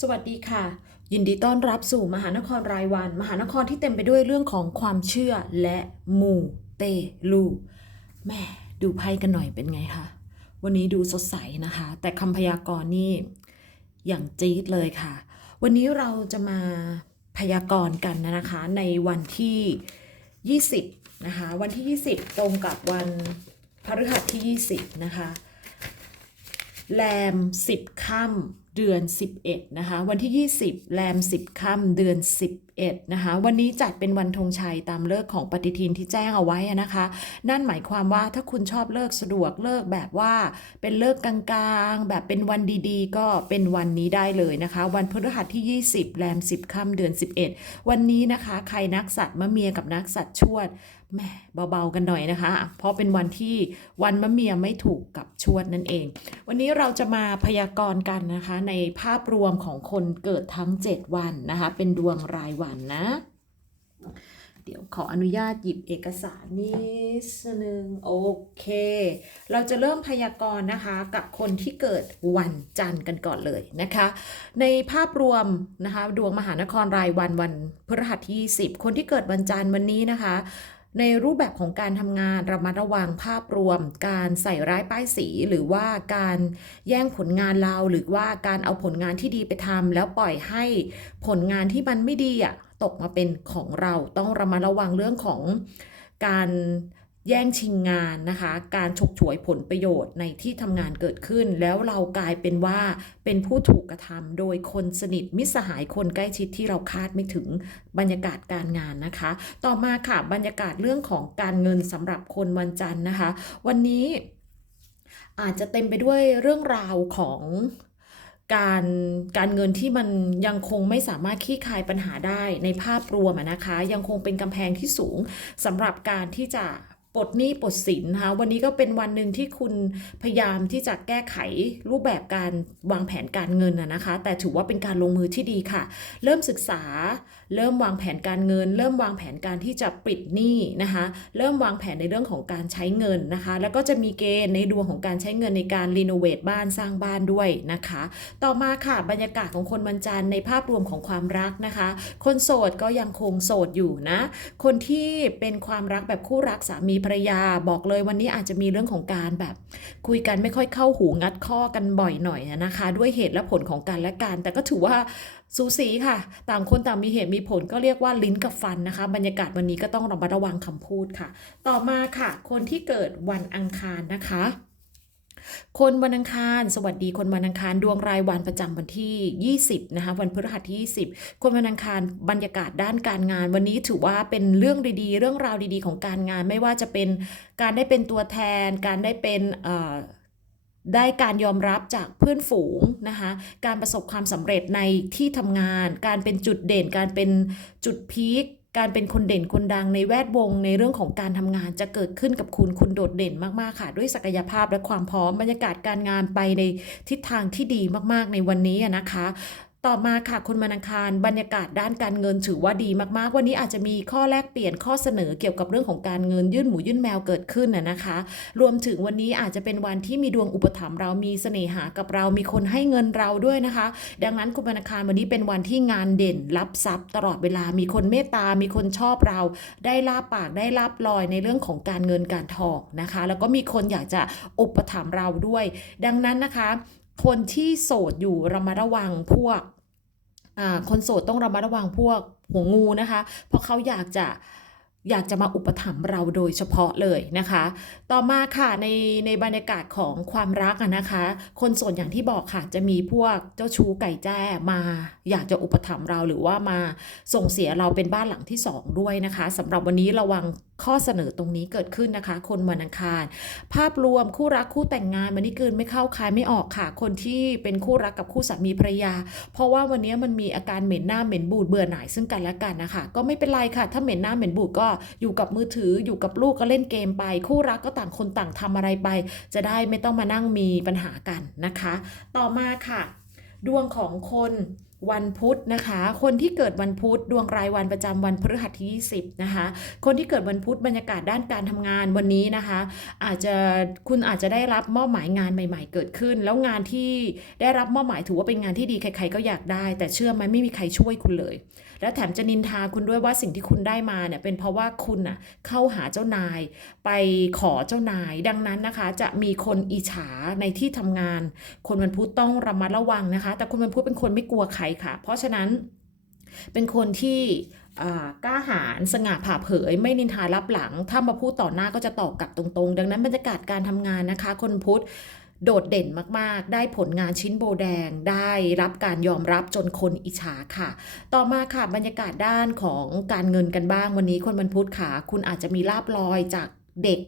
สวัสดีค่ะ ยินดีต้อนรับสู่มหานครรายวัน มหานครที่เต็มไปด้วยเรื่องของความเชื่อและมูเตลูแม่ดูไพ่กันหน่อยเป็นไงคะวันนี้ดูสดใสนะคะ แต่คำพยากรณ์นี่อย่างจี๊ดเลยค่ะ วันนี้เราจะมาพยากรณ์กันนะคะ ในวันที่ 20นะคะวันที่ 20 ตรงกับวันพฤหัสที่ 20นะคะแรม 10 ค่ำ เดือน 11 นะคะ วันที่ 20 แรม 10 ค่ำเดือน 11 นะคะ วันนี้จัดเป็นวันธงชัยตามเลิกของปฏิทินที่แจ้งเอาไว้นะคะ นั่นหมายความว่าถ้าคุณชอบเลิกสะดวกเลิกแบบว่าเป็นเลิกกลางๆ แบบเป็นวันดีๆ ก็เป็นวันนี้ได้เลยนะคะ วันพฤหัสที่ 20 แรม 10 ค่ำเดือน 11 วันนี้นะคะ ใครนักสัตว์มะเมียกับนักสัตว์ชวด แหม่เบาๆกันหน่อยนะคะ เพราะเป็นวันที่วันมะเมียไม่ถูกกับชวดนั่นเอง วันนี้เราจะมาพยากรณ์กันนะคะ ในภาพรวมของคนเกิดทั้ง 7 วันนะคะ เป็นดวงรายวันนะ เดี๋ยวขออนุญาตหยิบเอกสารนิดนึงโอเค เราจะเริ่มพยากรณ์นะคะกับคนที่เกิดวันจันทร์กันก่อนเลยนะคะ ในภาพรวมนะคะ ดวงมหานครรายวันวันพฤหัสที่ 10 คนที่เกิดวันจันทร์วันนี้นะคะ ในรูปแบบของการทำงานระมัดระวังภาพรวม การใส่ร้ายป้ายสีหรือว่าการแย่งผลงานเราหรือว่าการเอาผลงานที่ดีไปทำแล้วปล่อยให้ผลงานที่มันไม่ดีอะตกมาเป็นของเราต้องระมัดระวังเรื่องของการ แย่งชิงงานนะคะ การฉกฉวยผลประโยชน์ในที่ทำงานเกิดขึ้น แล้วเรากลายเป็นว่าเป็นผู้ถูกกระทำโดยคนสนิทมิสหายคนใกล้ชิดที่เราคาดไม่ถึงบรรยากาศการงานนะคะ ต่อมาค่ะบรรยากาศเรื่องของการเงินสำหรับคนวันจันทร์นะคะ วันนี้อาจจะเต็มไปด้วยเรื่องราวของการการเงินที่มันยังคงไม่สามารถคลี่คลายปัญหาได้ในภาพรวมนะคะ ยังคงเป็นกำแพงที่สูงสำหรับการที่จะ ปลดหนี้ปลดสินนะคะวันนี้ก็เป็นวันหนึ่งที่คุณพยายามที่จะแก้ไขรูปแบบการวางแผนการเงินอะนะคะ แต่ถือว่าเป็นการลงมือที่ดีค่ะ เริ่มศึกษา เริ่มวางแผนการเงิน เริ่มวางแผนการที่จะปิดหนี้นะคะเริ่มวางแผนในเรื่องของการใช้เงินนะคะ แล้วก็จะมีเกณฑ์ในดวงของการใช้เงินในการรีโนเวทบ้านสร้างบ้านด้วยนะคะ ต่อมาค่ะบรรยากาศของคนวันจันทร์ในภาพรวมของความรักนะคะ คนโสดก็ยังคงโสดอยู่นะ คนที่เป็นความรักแบบคู่รักสามีภรรยาบอกเลยวันนี้อาจจะมีเรื่องของการแบบ คุยกันไม่ค่อยเข้าหูงัดข้อกันบ่อยหน่อยนะคะ ด้วยเหตุและผลของกันและกัน แต่ก็ถือว่าสูสีค่ะ ต่างคนต่างมีเหตุมีผลก็เรียกว่าลิ้นกับฟันนะคะ บรรยากาศวันนี้ก็ต้องระมัดระวังคำพูดค่ะ ต่อมาค่ะ คนที่เกิดวันอังคารนะคะ คนวันอังคาร สวัสดีคนวันอังคารดวงรายวันประจำวันที่ 20นะคะวันพฤหัสที่ 20 คนวันอังคารบรรยากาศด้านการงาน วันนี้ถือว่าเป็นเรื่องดีๆ เรื่องราวดีๆ ของการงาน ไม่ว่าจะเป็นการได้เป็นตัวแทน การได้เป็นเอ่อได้การยอมรับจากเพื่อนฝูงนะคะ การประสบความสำเร็จในที่ทำงาน การเป็นจุดเด่น การเป็นจุดพีค การเป็นคนเด่นคนดังในแวดวงในเรื่องของการทำงานจะเกิดขึ้นกับคุณคุณโดดเด่นมากๆค่ะ ด้วยศักยภาพและความพร้อมบรรยากาศการงานไปในทิศทางที่ดีมากๆในวันนี้นะคะ ต่อมาค่ะคนวันอังคารบรรยากาศด้านการเงินถือว่าดีมากๆ วันนี้อาจจะมีข้อแลกเปลี่ยนข้อเสนอเกี่ยวกับเรื่องของการเงินยื่นหมูยื่นแมวเกิดขึ้นนะคะ รวมถึงวันนี้อาจจะเป็นวันที่มีดวงอุปถัมภ์เรามีเสน่หากับเรามีคนให้เงินเราด้วยนะคะ ดังนั้นคุณวันอังคารวันนี้เป็นวันที่งานเด่นรับทรัพย์ ตลอดเวลามีคนเมตตา มีคนชอบเรา ได้ลาบปากได้ลาบลอยในเรื่องของการเงินการทองนะคะ แล้วก็มีคนอยากจะอุปถัมภ์เราด้วย ดังนั้นนะคะคนที่โสดอยู่ระมัดระวังพวก คนโสดต้องระมัดระวังพวกหัวงูนะคะ เพราะเขาอยากจะ อยากจะมาอุปถัมภ์เราโดยเฉพาะเลยนะคะ ต่อมาค่ะในในบรรยากาศของความรักนะคะ คนโสดอย่างที่บอกค่ะจะมีพวกเจ้าชู้ไก่แจ้มา อยากจะอุปถัมภ์เราหรือว่ามาส่งเสียเราเป็นบ้านหลังที่สองด้วยนะคะสำหรับวันนี้ระวังข้อเสนอตรงนี้เกิดขึ้นนะคะ คนวันอังคาร ภาพรวมคู่รักคู่แต่งงานวันนี้เกินไม่เข้าคายไม่ออกค่ะ คนที่เป็นคู่รักกับคู่สามีภรรยา เพราะว่าวันนี้มันมีอาการเหม็นหน้าเหม็นบูดเบื่อหน่ายซึ่งกันและกันนะคะ ก็ไม่เป็นไรค่ะ ถ้าเหม็นหน้าเหม็นบูดก็อยู่กับมือถืออยู่กับลูกก็เล่นเกมไป คู่รักก็ต่างคนต่างทำอะไรไป จะได้ไม่ต้องมานั่งมีปัญหากันนะคะ ต่อมาค่ะ ดวงของคน วันพุธนะคะ คนที่เกิดวันพุธดวงรายวันประจำวันพฤหัสที่20นะคะ คนที่เกิดวันพุธบรรยากาศด้านการทำงานวันนี้นะคะ อาจจะคุณอาจจะได้รับมอบหมายงานใหม่ ๆ เกิดขึ้น แล้วงานที่ได้รับมอบหมายถือว่าเป็นงานที่ดีใครๆก็อยากได้ แต่เชื่อไหมไม่มีใครช่วยคุณเลย และแถมจะนินทาคุณด้วยว่าสิ่งที่คุณได้มาเนี่ยเป็นเพราะว่าคุณน่ะเข้าหาเจ้านาย ไปขอเจ้านาย ดังนั้นนะคะ จะมีคนอิจฉาในที่ทำงาน คนวันพุธต้องระมัดระวังนะคะ แต่คนวันพุธเป็นคนไม่กลัวใครค่ะ เพราะฉะนั้นเป็นคนที่กล้าหาญสง่าผ่าเผย ไม่นินทารับหลัง ถ้ามาพูดต่อหน้าก็จะตอบกลับตรงๆ ดังนั้นบรรยากาศการทำงานนะคะ คนพุทธโดดเด่นมากๆ ได้ผลงานชิ้นโบแดง ได้รับการยอมรับจนคนอิจฉาค่ะ ต่อมาค่ะบรรยากาศด้านของการเงินกันบ้างวันนี้คนวันพุทธค่ะคุณอาจจะมีลาบลอยจากเด็ก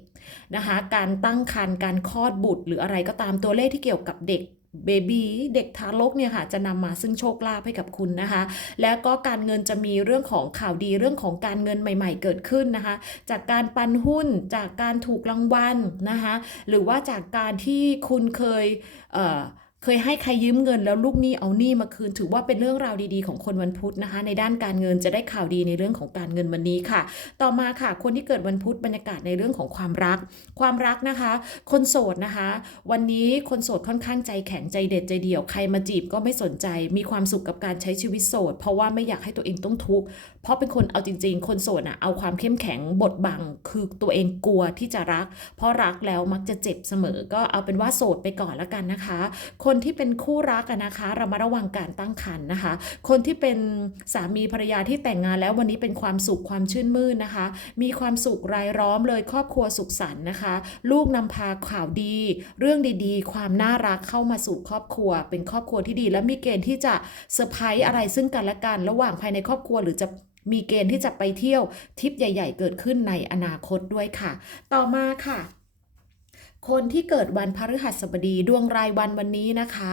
นะคะ การตั้งครรภ์การคลอดบุตรหรืออะไรก็ตามตัวเลขที่เกี่ยวกับเด็ก เบบีเด็กทารกเนี่ยค่ะจะนำมาซึ่งโชคลาภให้กับคุณนะคะ แล้วก็การเงินจะมีเรื่องของข่าวดีเรื่องของการเงินใหม่ ๆ เกิดขึ้นนะคะ จากการปันหุ้นจากการถูกรางวัลนะคะ หรือว่าจากการที่คุณเคยเอ่อ เคยให้ใครยืมเงินแล้วลูกหนี้เอาหนี้มาคืน ถือว่าเป็นเรื่องราวดีๆของคนวันพุธนะคะ ในด้านการเงินจะได้ข่าวดีในเรื่องของการเงินวันนี้ค่ะ ต่อมาค่ะ คนที่เกิดวันพุธบรรยากาศในเรื่องของความรัก ความรักนะคะ คนโสดนะคะ วันนี้คนโสดค่อนข้างใจแข็งใจเด็ดใจเดี่ยวใครมาจีบก็ไม่สนใจ มีความสุขกับการใช้ชีวิตโสด เพราะว่าไม่อยากให้ตัวเองต้องทุกข์เพราะเป็นคนเอาจริง ๆ คนโสดอะเอาความเข้มแข็งบดบังคือตัวเองกลัวที่จะรัก เพราะรักแล้วมักจะเจ็บเสมอ ก็เอาเป็นว่าโสดไปก่อนแล้วกันนะคะคนที่เป็นคู่รักนะคะเรามาระวังการตั้งครรภ์นะคะ คนที่เป็นสามีภรรยาที่แต่งงานแล้ววันนี้เป็นความสุขความชื่นมื่นนะคะ มีความสุขรายล้อมเลยครอบครัวสุขสันต์นะคะ ลูกนำพาข่าวดี เรื่องดีๆ ความน่ารักเข้ามาสู่ครอบครัว เป็นครอบครัวที่ดี และมีเกณฑ์ที่จะเซอร์ไพรส์อะไรซึ่งกันและกัน ระหว่างภายในครอบครัวหรือจะมีเกณฑ์ที่จะไปเที่ยวทริปใหญ่ ๆ เกิดขึ้นในอนาคตด้วยค่ะ ต่อมาค่ะ คนที่เกิดวันพฤหัสบดีดวงรายวันวันนี้นะคะ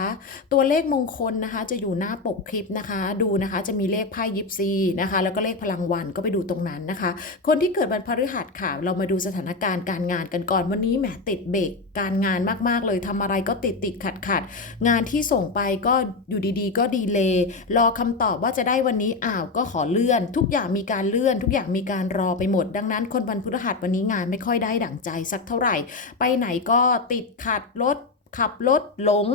ตัวเลขมงคลนะคะ จะอยู่หน้าปกคลิปนะคะ ดูนะคะจะมีเลขไพ่ยิปซีนะคะ แล้วก็เลขพลังวันก็ไปดูตรงนั้นนะคะ คนที่เกิดวันพฤหัสค่ะ เรามาดูสถานการณ์การงานกันก่อนวันนี้แหมติดเบรกการงานมากๆ เลยทำอะไรก็ติดติดขัดขัดงานที่ส่งไปก็อยู่ดีๆ ก็ดีเลย์รอคำตอบว่าจะได้วันนี้อ้าวก็ขอเลื่อน ทุกอย่างมีการเลื่อน ทุกอย่างมีการรอไปหมด ดังนั้น คนวันพฤหัสวันนี้งานไม่ค่อยได้ดั่งใจสักเท่าไหร่ ไปไหนก็ติดขัดรถ ขับรถหลง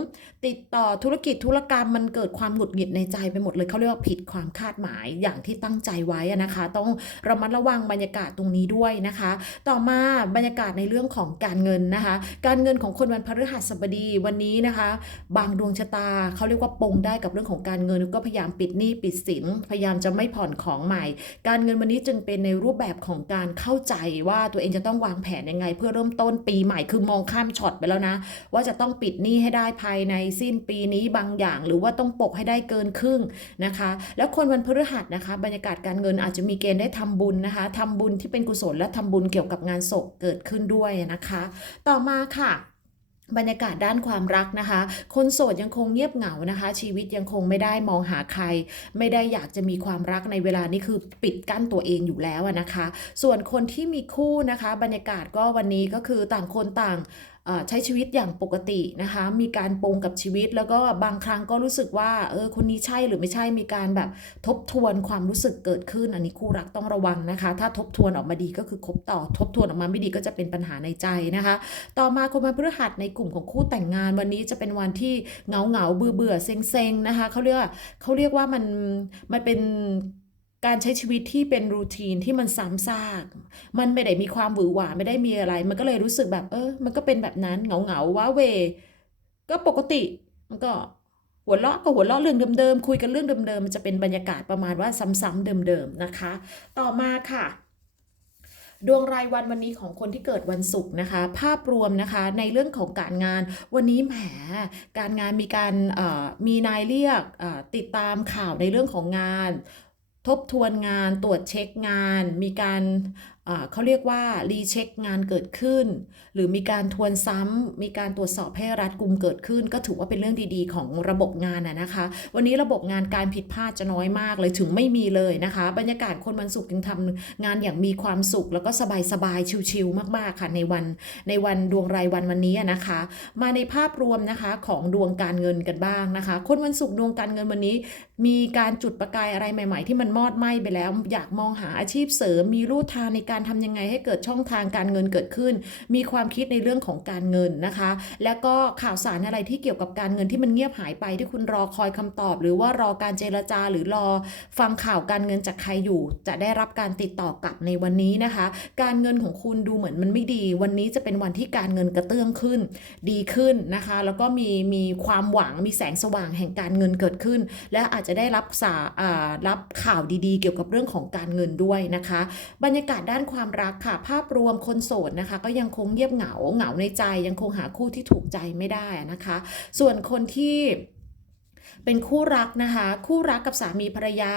ติดต่อธุรกิจธุรกรรมมันเกิดความหงุดหงิดในใจไปหมดเลยเขาเรียกว่าผิดความคาดหมายอย่างที่ตั้งใจไว้นะคะ ต้องระมัดระวังบรรยากาศตรงนี้ด้วยนะคะ ต่อมาบรรยากาศในเรื่องของการเงินนะคะ การเงินของคนวันพฤหัสบดีวันนี้นะคะ บางดวงชะตาเขาเรียกว่าปงได้กับเรื่องของการเงินก็พยายามปิดหนี้ปิดสินพยายามจะไม่ผ่อนของใหม่ การเงินวันนี้จึงเป็นในรูปแบบของการเข้าใจว่าตัวเองจะต้องวางแผนยังไง เพื่อเริ่มต้นปีใหม่คือมองข้ามช็อตไปแล้วนะว่าจะต้องปิดหนี้ให้ได้ภายในสิ้นปีนี้บางอย่าง หรือว่าต้องปกให้ได้เกินครึ่งนะคะ แล้วคนวันพฤหัสนะคะ บรรยากาศการเงินอาจจะมีเกณฑ์ได้ทำบุญนะคะทำบุญที่เป็นกุศลและทำบุญเกี่ยวกับงานศพเกิดขึ้นด้วยนะคะ ต่อมาค่ะบรรยากาศด้านความรักนะคะ คนโสดยังคงเงียบเหงานะคะ ชีวิตยังคงไม่ได้มองหาใคร ไม่ได้อยากจะมีความรักในเวลานี้คือปิดกั้นตัวเองอยู่แล้วนะคะ ส่วนคนที่มีคู่นะคะ บรรยากาศก็วันนี้ก็คือต่างคนต่าง ใช้ชีวิตอย่างปกตินะคะ มีการปรงกับชีวิต แล้วก็บางครั้งก็รู้สึกว่าเออคนนี้ใช่หรือไม่ใช่มีการแบบทบทวนความรู้สึกเกิดขึ้น อันนี้คู่รักต้องระวังนะคะ ถ้าทบทวนออกมาดีก็คือคบต่อทบทวนออกมาไม่ดีก็จะเป็นปัญหาในใจนะคะ ต่อมาคนวันพฤหัสในกลุ่มของคู่แต่งงาน วันนี้จะเป็นวันที่เงาเงาเบื่อเบื่อเซ็งเซ็งนะคะเขาเรียกเขาเรียกว่ามันมันเป็น การใช้ชีวิตที่เป็นรูทีนที่มันซ้ำซาก มันไม่ได้มีความหวือหวาไม่ได้มีอะไร มันก็เลยรู้สึกแบบเออ มันก็เป็นแบบนั้นเหงาเหงาว้าเว ก็ปกติ มันก็หัวเราะก็หัวเราะเรื่องเดิมๆ คุยกันเรื่องเดิมๆ มันจะเป็นบรรยากาศประมาณว่าซ้ำๆเดิมๆ นะคะ ต่อมาค่ะ ดวงรายวันวันนี้ของคนที่เกิดวันศุกร์นะคะ ภาพรวมนะคะในเรื่องของการงานวันนี้แหมการงานมีการมีนายเรียกติดตามข่าวในเรื่องของงาน ทบทวนงานตรวจเช็คงาน มีการ เขาเรียกว่ารีเช็คงานเกิดขึ้น หรือมีการทวนซ้ำมีการตรวจสอบให้รัดกลุ่มเกิดขึ้น ก็ถือว่าเป็นเรื่องดีๆ ของระบบงานนะคะ วันนี้ระบบงานการผิดพลาดจะน้อยมากเลยถึงไม่มีเลยนะคะ บรรยากาศคนวันศุกร์ยังทำงานอย่างมีความสุข แล้วก็สบายๆชิลๆมากๆค่ะในวันในวันดวงรายวันวันนี้นะคะ มาในภาพรวมนะคะของดวงการเงินกันบ้างนะคะ คนวันศุกร์ดวงการเงินวันนี้ มีการจุดประกายอะไรใหม่ ๆ ที่มันมอดไหม้ไปแล้ว อยากมองหาอาชีพเสริมมีรูทางในการทำยังไงให้เกิดช่องทางการเงินเกิดขึ้น มีความคิดในเรื่องของการเงินนะคะ แล้วก็ข่าวสารอะไรที่เกี่ยวกับการเงินที่มันเงียบหายไปที่คุณรอคอยคำตอบ หรือว่ารอการเจรจาหรือรอฟังข่าวการเงินจากใครอยู่ จะได้รับการติดต่อกลับในวันนี้นะคะ การเงินของคุณดูเหมือนมันไม่ดี วันนี้จะเป็นวันที่การเงินกระเตื้องขึ้น ดีขึ้นนะคะ แล้วก็มีมีความหวังมีแสงสว่างแห่งการเงินเกิดขึ้น และอาจจะได้รับสาอ่ารับข่าวดีๆ เกี่ยวกับเรื่องของการเงินด้วยนะคะ บรรยากาศด้านความรักค่ะ ภาพรวมคนโสดนะคะ ก็ยังคงเงียบเหงาเหงาในใจ ยังคงหาคู่ที่ถูกใจไม่ได้นะคะ ส่วนคนที่เป็นคู่รักนะคะ คู่รักกับสามีภรรยา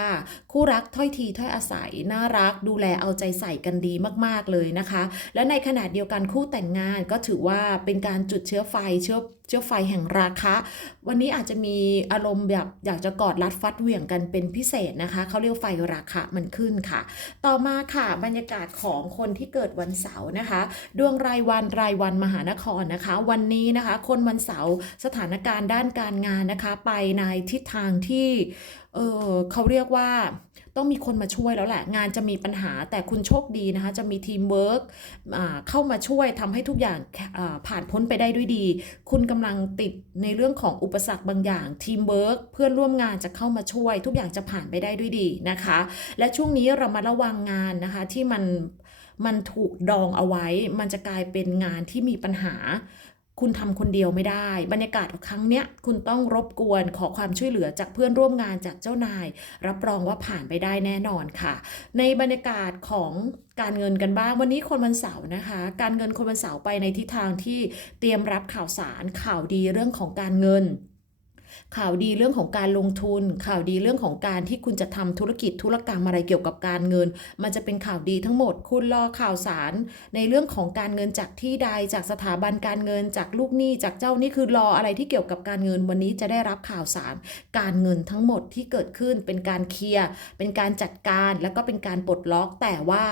คู่รักถ้อยทีถ้อยอาศัย น่ารักดูแลเอาใจใส่กันดีมาก ๆ เลยนะคะ และในขณะเดียวกันคู่แต่งงานก็ถือว่าเป็นการจุดเชื้อไฟเชื้อเชื้อไฟแห่งราคะ วันนี้อาจจะมีอารมณ์แบบอยากจะกอดรัดฟัดเหวี่ยงกันเป็นพิเศษนะคะ เขาเรียกไฟราคะมันขึ้นค่ะ ต่อมาค่ะบรรยากาศของคนที่เกิดวันเสาร์นะคะ ดวงรายวันรายวันมหานครนะคะ วันนี้นะคะ คนวันเสาร์สถานการณ์ด้านการงานนะคะ ไปในทิศทางที่เออเขาเรียกว่า ต้องมีคนมาช่วยแล้วแหละ งานจะมีปัญหาแต่คุณโชคดีนะคะ จะมีทีมเวิร์กเข้ามาช่วยทำให้ทุกอย่างผ่านพ้นไปได้ด้วยดี คุณกำลังติดในเรื่องของอุปสรรคบางอย่างทีมเวิร์กเพื่อนร่วมงานจะเข้ามาช่วย ทุกอย่างจะผ่านไปได้ด้วยดีนะคะ และช่วงนี้เรามาระวังงานนะคะที่มันมันถูกดองเอาไว้ มันจะกลายเป็นงานที่มีปัญหา คุณทำคนเดียวไม่ได้ บรรยากาศครั้งเนี้ยคุณต้องรบกวนขอความช่วยเหลือจากเพื่อนร่วมงานจากเจ้านาย รับรองว่าผ่านไปได้แน่นอนค่ะ ในบรรยากาศของการเงินกันบ้างวันนี้คนวันเสาร์นะคะ การเงินคนวันเสาร์ไปในทิศทางที่เตรียมรับข่าวสารข่าวดีเรื่องของการเงิน ข่าวดีเรื่องของการลงทุน ข่าวดีเรื่องของการที่คุณจะทำธุรกิจธุรกรรมอะไรเกี่ยวกับการเงิน มันจะเป็นข่าวดีทั้งหมด คุณรอข่าวสาร ในเรื่องของการเงินจากที่ใดจากสถาบันการเงิน จากลูกหนี้จากเจ้านี่คือรออะไรที่เกี่ยวกับการเงินวันนี้จะได้รับข่าวสาร การเงินทั้งหมดที่เกิดขึ้นเป็นการเคลียร์เป็นการจัดการแล้วก็เป็นการปลดล็อกแต่ว่า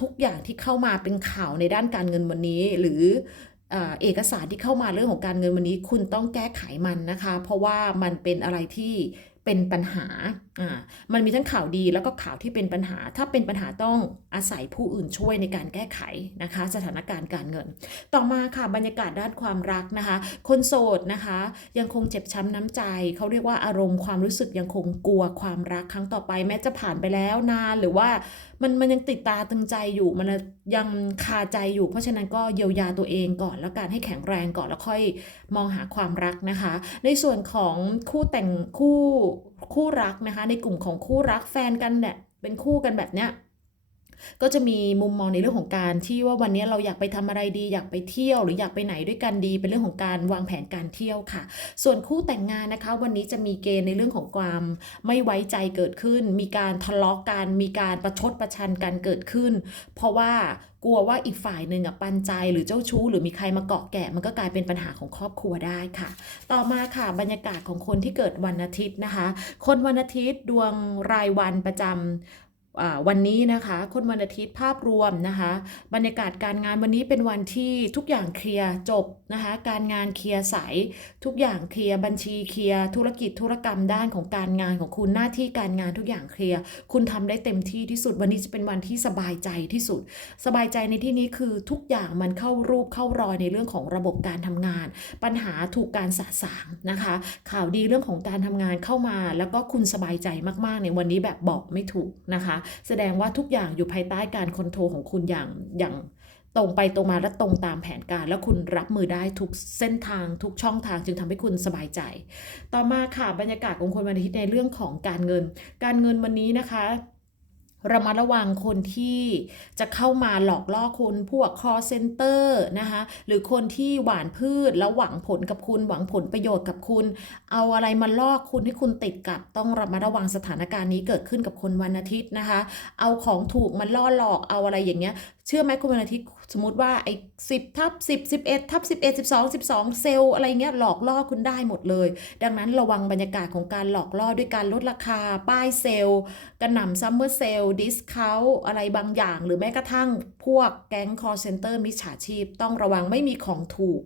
ทุกอย่างที่เข้ามาเป็นข่าวในด้านการเงินวันนี้ หรือ เอกสารที่เข้ามาเรื่องของการเงินวันนี้ คุณต้องแก้ไขมันนะคะ เพราะว่ามันเป็นอะไรที่เป็นปัญหาอ่ามันมีทั้งข่าวดีแล้วก็ข่าวที่เป็นปัญหา ถ้าเป็นปัญหาต้องอาศัยผู้อื่นช่วยในการแก้ไขนะคะ สถานการณ์การเงิน ต่อมาค่ะบรรยากาศด้านความรักนะคะ คนโสดนะคะ ยังคงเจ็บช้ำน้ำใจ เขาเรียกว่าอารมณ์ความรู้สึกยังคงกลัวความรักครั้งต่อไปแม้จะผ่านไปแล้วนานหรือว่า มันมันยังติดตาตึงใจอยู่มันยังคาใจอยู่ เพราะฉะนั้นก็เยียวยาตัวเองก่อน แล้วการให้แข็งแรงก่อนแล้วค่อยมองหาความรักนะคะ ในส่วนของคู่แต่งคู่คู่รักนะคะ ในกลุ่มของคู่รักแฟนกันเนี่ยเป็นคู่กันแบบเนี้ย ก็จะมีมุมมองในเรื่องของการที่ว่าวันนี้เราอยากไปทำอะไรดี อยากไปเที่ยว หรืออยากไปไหนด้วยกันดี เป็นเรื่องของการวางแผนการเที่ยวค่ะ ส่วนคู่แต่งงานนะคะ วันนี้จะมีเกณฑ์ในเรื่องของความไม่ไว้ใจเกิดขึ้น มีการทะเลาะกัน มีการประชดประชันกันเกิดขึ้น เพราะว่ากลัวว่าอีกฝ่ายหนึ่งอะปันใจหรือเจ้าชู้ หรือมีใครมาเกาะแกะมันก็กลายเป็นปัญหาของครอบครัวได้ค่ะ ต่อมาค่ะบรรยากาศของคนที่เกิดวันอาทิตย์นะคะ คนวันอาทิตย์ดวงรายวันประจำอ่า วันนี้นะคะ คนวันอาทิตย์ภาพรวมนะคะ บรรยากาศการงานวันนี้เป็นวันที่ทุกอย่างเคลียร์จบนะคะ การงานเคลียร์ใส ทุกอย่างเคลียร์บัญชีเคลียร์ธุรกิจธุรกรรมด้านของการงานของคุณหน้าที่การงานทุกอย่างเคลียร์คุณทำได้เต็มที่ที่สุด วันนี้จะเป็นวันที่สบายใจที่สุด สบายใจในที่นี้คือทุกอย่างมันเข้ารูปเข้ารอยในเรื่องของระบบการทำงาน ปัญหาถูกการสะสางนะคะ ข่าวดีเรื่องของการทำงานเข้ามา แล้วก็คุณสบายใจมากๆ ในวันนี้แบบบอกไม่ถูกนะคะแสดงว่าทุกอย่างอยู่ภายใต้การคอนโทรลของคุณอย่างอย่างตรงไปตรงมาและตรงตามแผนการ และคุณรับมือได้ทุกเส้นทางทุกช่องทางจึงทำให้คุณสบายใจ ต่อมาค่ะบรรยากาศของคนวันอาทิตย์ในเรื่องของการเงิน การเงินวันนี้นะคะ ระมัดระวังคนที่จะเข้ามาหลอกล่อคุณพวก call center นะคะหรือคนที่หวานพืชแล้วหวังผลกับคุณหวังผลประโยชน์กับคุณ เอาอะไรมาล่อคุณให้คุณติดกับ ต้องระมัดระวังสถานการณ์นี้เกิดขึ้นกับคนวันอาทิตย์นะคะ เอาของถูกมาล่อหลอกเอาอะไรอย่างเงี้ย เชื่อไหมคุณวันอาทิตย์สมมติว่าไอ้สิบทับสิบสิบเอ็ดทับสิบเอ็ดสิบสองสิบสองเซลล์อะไรเงี้ยหลอกล่อคุณได้หมดเลย ดังนั้นระวังบรรยากาศของการหลอกล่อด้วยการลดราคา ป้ายเซลล์กระหน่ำซัมเมอร์เซลล์ดิสคาวอะไรบางอย่าง หรือแม้กระทั่งพวกแก๊งคอร์เซนเตอร์มิจฉาชีพ ต้องระวังไม่มีของถูก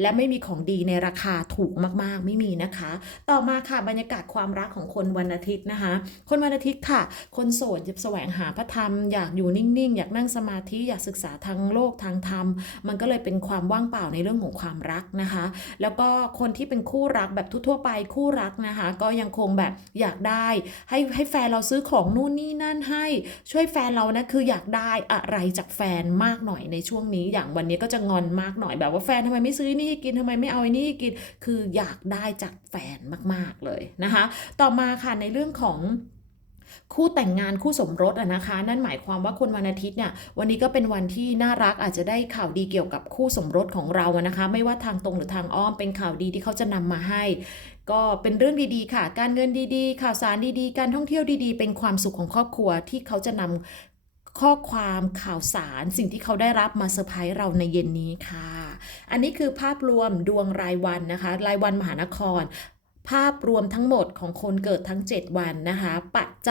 และไม่มีของดีในราคาถูกมากๆ ไม่มีนะคะ ต่อมาค่ะบรรยากาศความรักของคนวันอาทิตย์นะคะ คนวันอาทิตย์ค่ะ คนโสดจะแสวงหาพระธรรม อยากอยู่นิ่ง ๆ อยากนั่งสมาธิอยากศึกษาทางโลกทางธรรม มันก็เลยเป็นความว่างเปล่าในเรื่องของความรักนะคะ แล้วก็คนที่เป็นคู่รักแบบทั่วๆไปคู่รักนะคะ ก็ยังคงแบบอยากได้ให้ให้แฟนเราซื้อของนู่นนี่นั่นให้ช่วยแฟนเรานะคืออยากได้อะไรจากแฟนมากหน่อยในช่วงนี้ อย่างวันนี้ก็จะงอนมากหน่อยแบบว่าแฟนทำไมไม่ซื้อนี่ให้กินทำไมไม่เอาไอ้นี่กิน คืออยากได้จากแฟนมาก ๆเลยนะคะ ต่อมาค่ะในเรื่องของคู่แต่งงานคู่สมรสอะนะคะ นั่นหมายความว่าคนวันอาทิตย์เนี่ยวันนี้ก็เป็นวันที่น่ารักอาจจะได้ข่าวดีเกี่ยวกับคู่สมรสของเราอะนะคะ ไม่ว่าทางตรงหรือทางอ้อมเป็นข่าวดีที่เขาจะนำมาให้ ก็เป็นเรื่องดีๆค่ะ การเงินดีๆ ข่าวสารดีๆ การท่องเที่ยวดีๆ เป็นความสุขของครอบครัวที่เขาจะนำข้อความข่าวสารสิ่งที่เขาได้รับมาเซอร์ไพรส์เราในเย็นนี้ค่ะ อันนี้คือภาพรวมดวงรายวันนะคะ รายวันมหานคร ภาพรวมทั้งหมดของคนเกิดทั้ง 7 วันนะคะ ประจ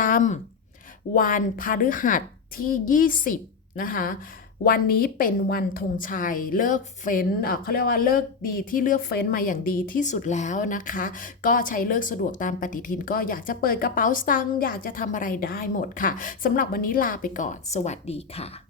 ำวันพฤหัสที่ 20 นะคะวันนี้เป็นวันธงชัยเลิกเฟ้นเขาเรียกว่าเลิกดีที่เลือกเฟ้นมาอย่างดีที่สุดแล้วนะคะ ก็ใช้เลิกสะดวกตามปฏิทิน ก็อยากจะเปิดกระเป๋าสตังค์อยากจะทำอะไรได้หมดค่ะสำหรับวันนี้ลาไปก่อน สวัสดีค่ะ